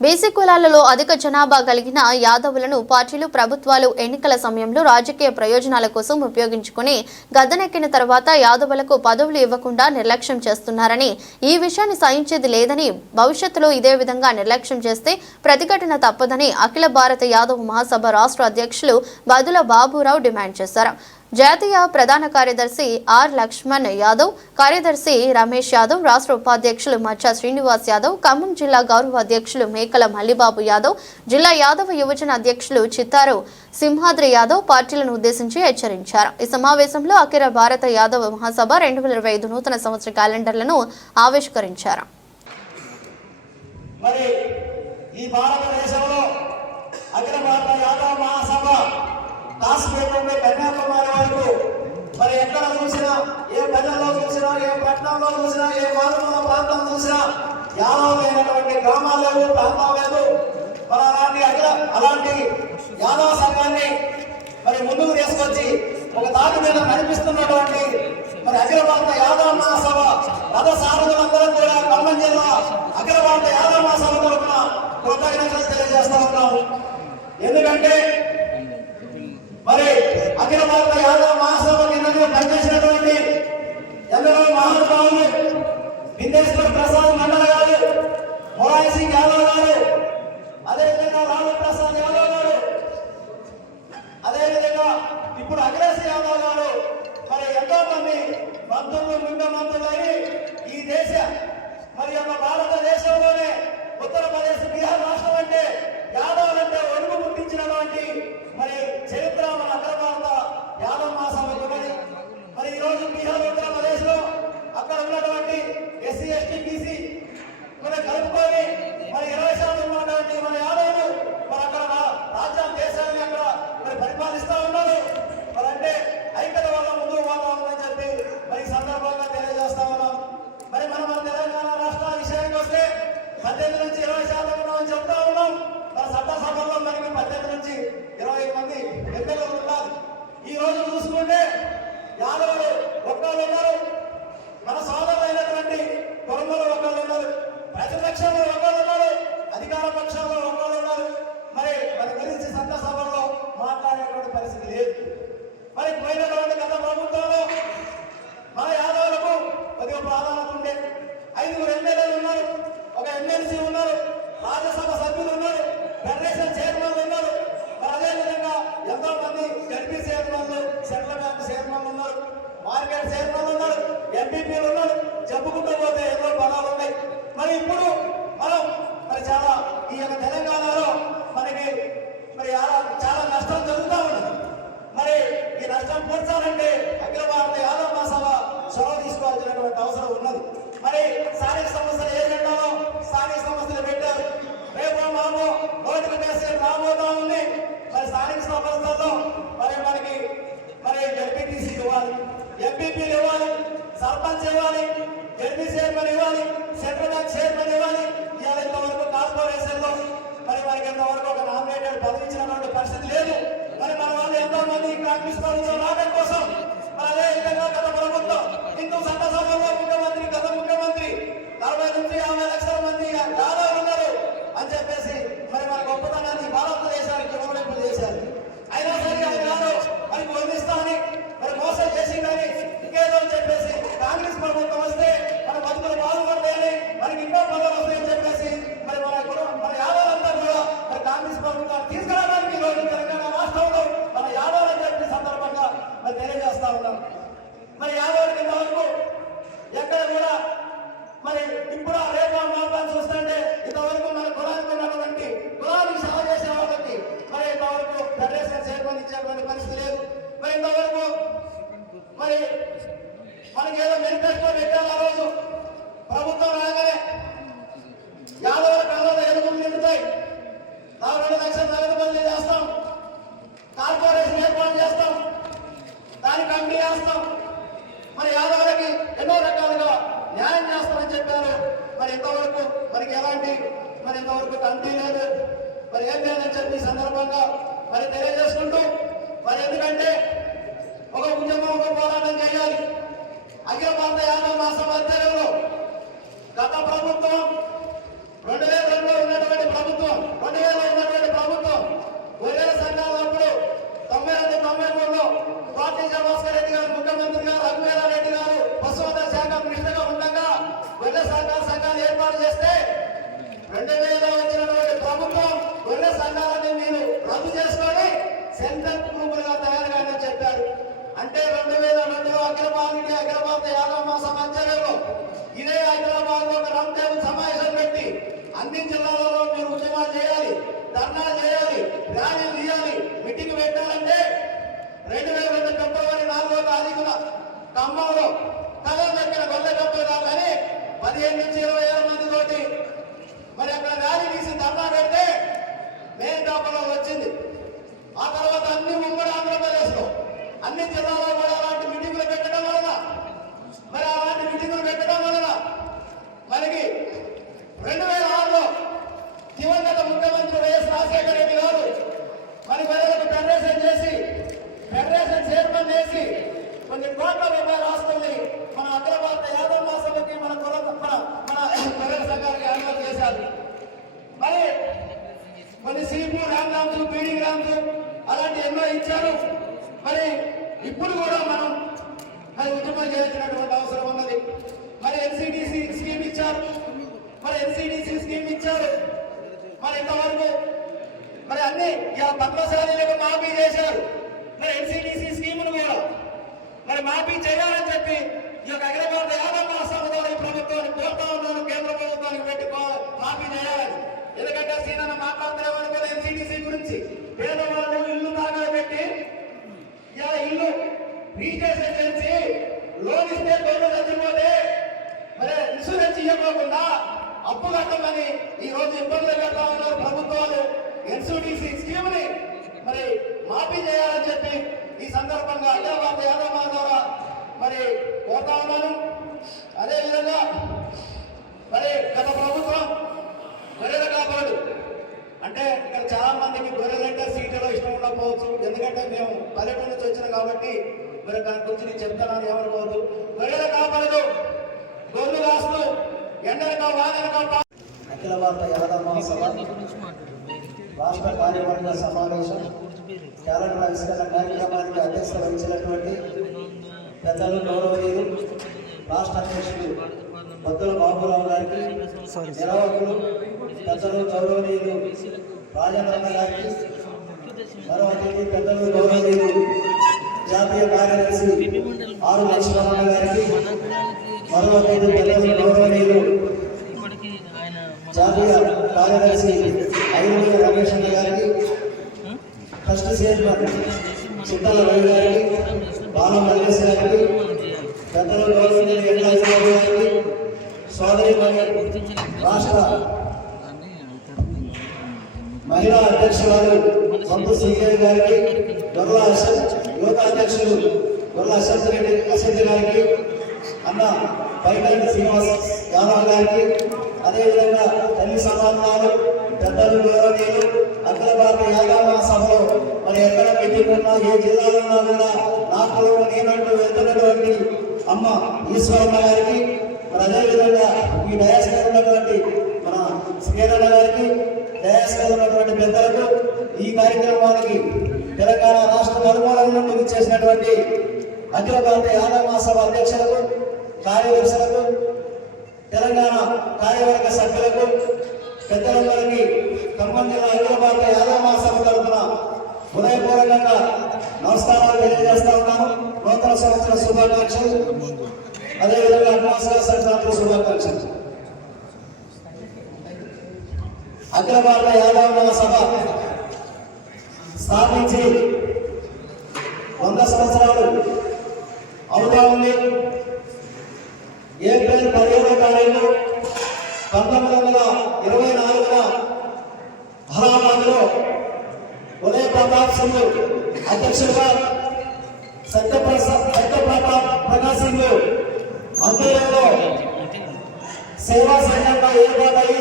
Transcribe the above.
BC కులాలలో అధిక జనాభా కలిగిన యాదవులను పార్టీలు ప్రభుత్వాలు ఎన్నికల సమయంలో రాజకీయ ప్రయోజనాల కోసం ఉపయోగించుకుని గద్దెనెక్కిన తర్వాత యాదవులకు పదవులు ఇవ్వకుండా నిర్లక్ష్యం చేస్తున్నారని ఈ విషయాన్ని సహించేది లేదని భవిష్యత్తులో ఇదే విధంగా నిర్లక్ష్యం చేస్తే ప్రతిఘటన తప్పదని అఖిల భారత యాదవ్ మహాసభ రాష్ట్ర అధ్యక్షులు బదుల బాబురావు డిమాండ్ చేశారు. జాతీయ ప్రధాన కార్యదర్శి ఆర్ లక్ష్మణ్ యాదవ్ కార్యదర్శి రమేష్ యాదవ్ రాష్ట్ర ఉపాధ్యక్షులు మచ్చా శ్రీనివాస్ యాదవ్ ఖమ్మం జిల్లా గౌరవ అధ్యక్షులు మేకల మల్లిబాబు యాదవ్ జిల్లా యాదవ యువజన అధ్యక్షులు చిత్తారు సింహాద్రి యాదవ్ పార్టీలను ఉద్దేశించి హెచ్చరించారు. ఈ సమావేశంలో అఖిల భారత యాదవ్ మహాసభ రెండు వేల ఇరవై ఐదు నూతన సంవత్సర క్యాలెండర్లను ఆవిష్కరించారు. మరి ఈ భారతదేశంలో అఖిల భారత యాదవ మహాసభ కాశ్మీర్ నుండి కన్యాకుమారి వరకు. మరి ఎక్కడ చూసినా ఏ ప్రజల్లో చూసినా ఏ పట్టణంలో చూసినా ఏ మారుమూల ప్రాంతం చూసినా యాదవ లేనటువంటి గ్రామాలు లేవు ప్రాంతాలు లేదు మరి అలాంటి అఖిల అలాంటి యాదవ సంఘాన్ని మరి ముందుకు తీసుకొచ్చి ఒక దాటి మీద నడిపిస్తున్నటువంటి మరి అఖిల భారత యాదవ మహాసభ రథ సారథులందరూ కూడా ఖమ్మం జిల్లా అఖిల భారత యాదవ మహాసభ తరఫున కృతజ్ఞతలు తెలియజేస్తా ఉన్నాము. ఎందుకంటే మరి అఖిల భారత యాదవ మహాసభ కింద పనిచేసినటువంటి ఎందరో మహానుభావులు విందేశ్వర ప్రసాద్ మండల గారు మొరాయి సింగ్ యాదవ్ గారు అదేవిధంగా లాలూ ప్రసాద్ యాదవ్ గారు అదేవిధంగా ఇప్పుడు అగ్రేసి యాదవ్ గారు మరి ఎంతో మంది మంత్రులు ముందు మంత్రులై ఈ దేశ మరి యొక్క భారతదేశంలోనే ఉత్తరప్రదేశ్ బీహార్ రాష్ట్రం అంటే యాదవ్ అంటే ఒడుగు పుట్టించినటువంటి మరి చరిత్ర ఎంపీ చైర్మన్లు సెంట్రల్ బ్యాంక్ చైర్మన్లు ఉన్నారు. మార్కెట్ చైర్మన్లు ఉన్నారు. ఎంపీపీలు ఉన్నారు. చెప్పుకుంటూ పోతే ఎన్నో పదాలు ఉన్నాయి. మరి ఇప్పుడు మనం మరి చాలా ఈ యొక్క తెలంగాణలో మనకి మరి ఆ- చాలా నష్టం జరుగుతూ ఉన్నది. మరి ఈ నష్టం పూడ్చాలంటే అఖిల భారత యాదవ మహాసభ చొరవ తీసుకోవాల్సినటువంటి అవసరం ఉన్నది. మరి స్థానిక సంస్థలు ఏ జెండాలో స్థానిక సంస్థలు పెట్టారు రేపు మాము నోటికి వేసే రాబోతా ఉంది మరి స్థానిక సంస్థల్లో మరి మనకి మరి ఎంపీటీసీ ఇవ్వాలి ఎంపీపీలు ఇవ్వాలి సర్పంచ్ ఇవ్వాలి ఎంపీ చైర్మన్ ఇవ్వాలి సెంట్రల్ బ్యాంక్ చైర్మన్ ఇవ్వాలి. ఇవాళ ఇంతవరకు కార్పొరేషన్లో మరి మనకి ఇంతవరకు ఒక నామినేటెడ్ పదవి ఇచ్చినటువంటి పరిస్థితి లేదు. మరి మన వాళ్ళు ఎంతో మంది కాంగ్రెస్ ప్రభుత్వం రావడం కోసం మరి అదే విధంగా గత ప్రభుత్వం హిందూ దాని కమిటీ చేస్తాం మరి యాదవులకి ఎన్నో రకాలుగా న్యాయం చేస్తామని చెప్పారు. మరి ఇంతవరకు మనకి ఎలాంటి మరి ఇంతవరకు కమిటీ లేదు. మరి ఏం లేదని చెప్పి ఈ సందర్భంగా మరి తెలియజేసుకుంటూ మరి ఎందుకంటే ఒక ఉద్యమం ఒక పోరాటం చేయాలి. అఖిల భారత యాదవ మాసం ఆధ్వర్యంలో గత ప్రభుత్వం రెండు వేల ఏర్పాటు చేస్తే రెండు వేల వచ్చినటువంటి ప్రభుత్వం గొర్రె సంఘాలని మీరు రద్దు చేసుకొని సెంటర్ గ్రూపులుగా తయారుగానే చెప్పారు. అంటే రెండు వేల రెండులో అఖిలబాబు అఖిలబాబు యాదవ మాసం ఇదే హైదరాబాద్లో రామ్దేవ్ సమావేశం పెట్టి అందించిన వచ్చింది. ఆ తర్వాత అన్ని ఉమ్మడి ఆంధ్రప్రదేశ్లో అన్ని జిల్లాల్లో కూడా అలాంటి మీటింగులు పెట్టడం వలన మరి అలాంటి మీటింగులు పెట్టడం వలన మనకి రెండు వేల ఆరులో దివంగత ముఖ్యమంత్రి వైఎస్ రాజశేఖర రెడ్డి గారు మరి ప్రజలకు ఫెడరేషన్ చేసి ఫెడరేషన్ చైర్మన్ చేసి కొన్ని కోట్ల రూపాయలు ఆస్తుల్ని మన అఖిల భారత యాదవ్ మాసభకి మన కొర మన మన ప్రజల సంఘానికి అనుమతి చేశారు. మరి మరి సీపు రామ్లాంస్ బీడీ గ్రామ్స్ అలాంటి ఎన్నో ఇచ్చారు. మరి ఇప్పుడు కూడా మనం మరి ఉద్యమం చేయాల్సినటువంటి అవసరం ఉన్నది. మరి ఎన్సీడీసీ స్కీమ్ ఇచ్చారు. మరి ఎన్సీడీసీ స్కీమ్ ఇచ్చారు. మరి ఇంతవరకు మరి అన్ని ఇలా పద్మశాలీలకు మాఫీ చేశారు. మరి ఎన్సీడీసీ స్కీములు కూడా మరి మాఫీ చేయాలని చెప్పి ఈ యొక్క అఖిల భారత యాదవ మహాసభ ద్వారా ఈ ప్రభుత్వాన్ని కోరుతా ఉన్నాను. కేంద్ర ప్రభుత్వానికి పెట్టుకో మాఫీ చేయాలని. ఎందుకంటే సీనన్న మాట్లాడుతున్నారు అనుకున్న ఎన్సిడిసి గురించి పేదవాళ్ళు ఇల్లు దాకా పెట్టి ఇలా ఇల్లు రీజేషన్ చేసి లోన్ ఇస్తే దొంగ చచ్చిపోతే మరి ఇన్సూరెన్స్ ఇవ్వకుండా అప్పు కట్టమని ఈ రోజు ఇబ్బందులు పెడతా ఉన్నారు ప్రభుత్వాలు ఎన్సూడిసి స్కీమ్ని మరి మాఫీ చేయాలని చెప్పి వ్యాప్తంగా హైదరాబాద్ యాదవ్ ద్వారా. మరి కోరుతా ఉన్నాను అదేవిధంగా మరి గత ప్రభుత్వం గొర్రెల కాపాడు. అంటే ఇక్కడ చాలా మందికి గొర్రెలంటే సీట్లలో ఇష్టం ఉండకపోవచ్చు. ఎందుకంటే మేము పల్లెటూరు నుంచి వచ్చినాం కాబట్టి మరి దాని గురించి నేను చెప్తానని ఏమనుకోవద్దు. గొర్రెల కాపాడు గొర్రెలు కాస్తూ ఎండనక వాననక అఖిల భారత యాదమ్మ సభ రాష్ట్ర కార్యవర్గ సమావేశం. క్యాలెండర్ ఆవిష్కరణ కార్యక్రమానికి అధ్యక్షత వహించినటువంటి పెద్దలు గౌరవనీయులు రాష్ట్ర అధ్యక్షులు బొద్దల బాబురావు గారికి నిర్వాహకులు పెద్దలు గౌరవనీయులు రాజేంద్రన్న గారికి మరో అతిథి పెద్దలు గౌరవనీయులు జాతీయ కార్యదర్శి ఆరు లక్ష్మణ గారికి మరో అతిథి పెద్దలు గౌరవనీయులు జాతీయ కార్యదర్శి ఐరోపీ రమేష్ గారికి ఫస్ట్ చైర్మన్ చిత్తల రవి గారికి బాల మల్లేశ్ గారికి పెద్దలు గౌరవనీయులు వెంకటేశ్వర గారికి సోదరి రాష్ట్ర మహిళా అధ్యక్షురాలు మందు శ్రీదేవి గారికి గొర్రెల అశోక్ యువత అధ్యక్షులు గొర్రెల అశోక్ రెడ్డి అశోక్ గారికి అన్న పైకల్లి శ్రీనివాస్ యాదవ్ గారికి అదేవిధంగా తల్లి సమాధానాలు పెద్దలు గౌరవనీయులు అఖిల భారత యాదవ సభలో మరి ఎక్కడ పెట్టుకున్నా ఏ జిల్లాలో ఉన్నా కూడా నాకు నేనంటూ వెళ్తున్నటువంటి అమ్మ ఈశ్వరమ్మ గారికి మరి అదేవిధంగా ఈ డయాస్ ఉన్నటువంటి మన శ్రీరణ గారికి డయాస్ ఉన్నటువంటి పెద్దలకు ఈ కార్యక్రమానికి తెలంగాణ రాష్ట్ర నలుమూలల నుండి చేసినటువంటి అఖిల భారత యాదవ మహాసభ అధ్యక్షులకు కార్యదర్శులకు తెలంగాణ కార్యవర్గ సభ్యులకు పెద్దలందరికీ ఖమ్మం జిల్లా అఖిల భారత యాదవ మహాసభ తరఫున హృదయపూర్వకంగా నమస్కారాలు తెలియజేస్తా ఉన్నాను. నూతన సంవత్సర శుభాకాంక్షలు. అదేవిధంగా అడ్వాన్స్గా సంక్రాంతి శుభాకాంక్షలు. అఖిల భారత యాదవ సభ స్థాపించి వంద సంవత్సరాలు అవుతా ఉంది. ఏప్రిల్ పదిహేనో తారీఖు పంతొమ్మిది వందల ఇరవై నాలుగున అలహాబాద్లో ఉదయ ప్రతాప్ సింగ్ అధ్యక్షుడిగా సత్యప్రసాద్ సత్యప్రతాప్ ప్రకాశ్ సింగ్. ఆధ్వర్యంలో సేవా సంఘంగా ఏర్పాటై